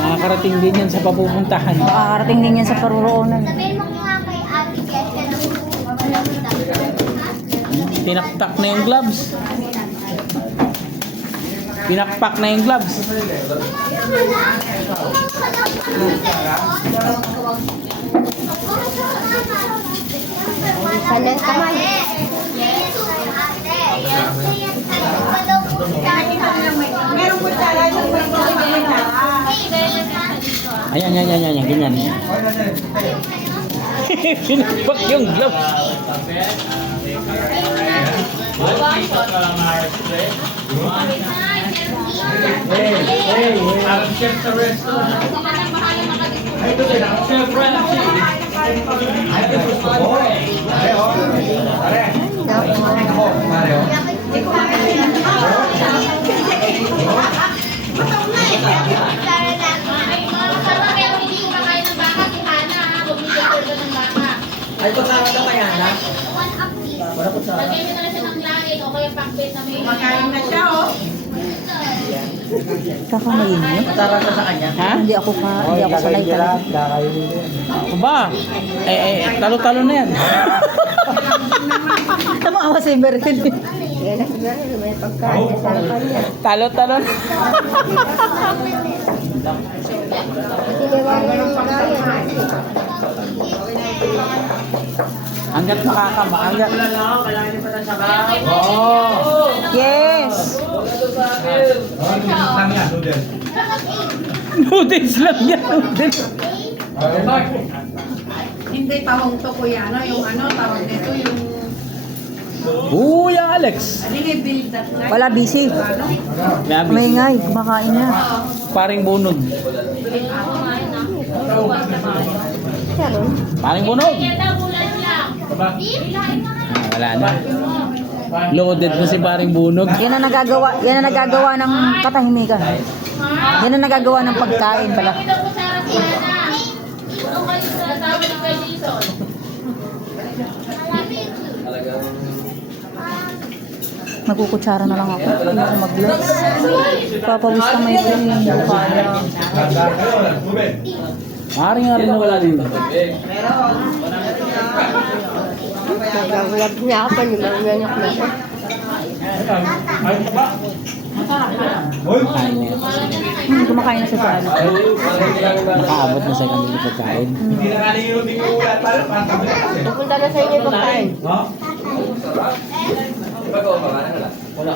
Makakarating din yan sa papupuntahan. Makakarating din yan sa paruroonan. Sabihin mo nga kay Ate Kesha na Tinaktak na yung gloves. Pinakpak na yung gloves. Kanan kamay. Meron po tayo Ayan, ganyan. Pinakpak yung gloves. Ay, kasama ka kaya na? Wala po sa... Lagay nyo na lang siya ng langit o kaya pakbet na may... Makain na siya, oh. Kakamayin niyo? Matara ka sa kanya? Ha? Hindi ako sanay talaga. Ba? Talo-talo na yan. Tama si Merin. Talo-talo na. Hanggat makakamaangat. Yes! Noodles lang yan. Noodles. Hindi tawag to kuya, ano, yung ano, tawag nito, yung... Uy, Alex. Ano yung build that night? Wala, busy. Ano? May ngay, kumakain na. Paring bunod. Paring bunod. Wala na. Loaded na si paring bunog. Yan ang nagagawa ng katahimikan. Yan ang nagagawa ng pagkain pala. Magkukutsara na lang ako. Hindi ako mag-vlogs. Papawis ka may ito yung kaya. Paring nga rin na wala din. Nagagulab niya ako pa, limanganyak na ako. Kumakain na siya sa ano. Nakaabot na sa kanila pagkain. Pupunta na sa inyo pagkain. Wala.